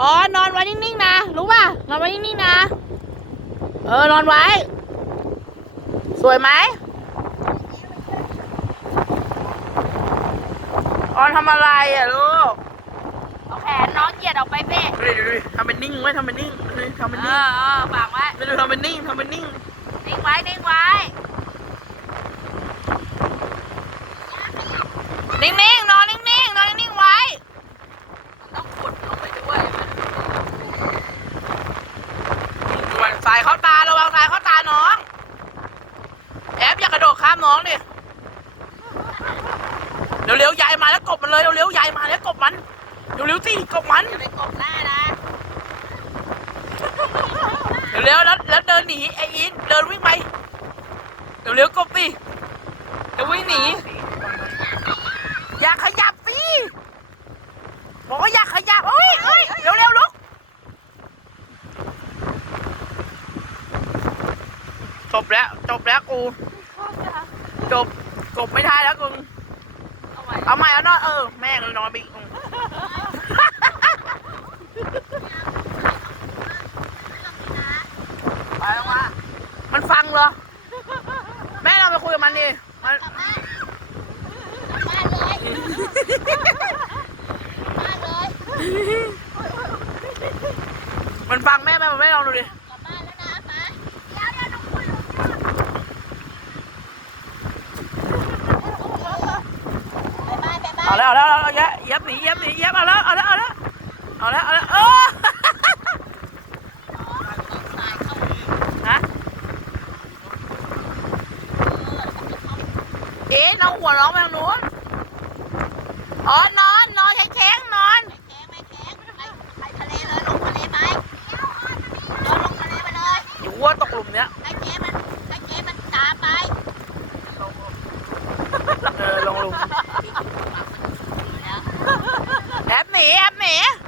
อ๋อนอนไว้นิ่งๆนะรู้ป่ะนอนไว้นิ่งๆนะ เออนอนไว้ สวยไหมออนทำอะไรอะลูกเอาแขนน้องเหยียดออกไปเป๊ะดูดิดูดิทำเป็นนิ่งไว้ทำเป็นนิ่งดูดิทำเป็นเอนิ่งอเออฝากไว้ดูดิทำเป็นนิ่งทำเป็นนิ่ง นิ่งไว้ นิ่งไว้ นิ่งๆ นอนนิ่งๆ นอนนิ่งๆ ไว้ ต้องขุดลงไปด้วย ส่วนสายเข้าตา ระวังสายเข้าตาน้อง แอบอย่ากระโดดข้า มน้องดิเร็วๆยายมาแล้วกบมันเลยเร็วๆยายมาแล้วกบมันเร็วๆสิกบมันอย่าไปกบหน้านะเร็วๆแล้วแล้วเดินหนีไออินเดินวิ่งไปเร็วๆกบสิจะวิ่งหนีอย่าขยับสิบอกว่าอย่าขยับเอ้ยเอ้ยเร็วๆลุกจบแล้วจบแล้วกู จบจบไม่ได้แล้วกูเอาไว้เอาใหม่เอานอนเออ แม่งเลยนอนไปอีกอืมไปแล้ววะมันฟังเหรอ แม่เราไปคุยกับมันดิมันบ้านเลย เอาแล้วเอาแล้วเอาแล้วเย็บหนีเย็บหนีเย็บเอาแล้วเอาแล้วเอาแล้วเอาแล้วเอาแล้วโอ้ฮะเอ๊ะน้องหัวร้องแปทงนู้นอ๋อนอนนอนแข็งนอนหัวตกหลุมเนี้ยไปเลยอยู่ว่าตกหลุมเนี้ย ไหม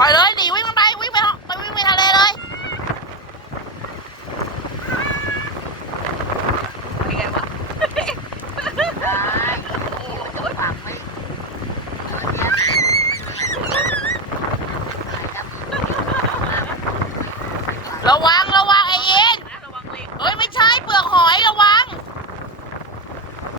ปเลยหนีวิ่งมัไปวิ่งไปไปวิ่งไปทะเลเลยเป็วระวัง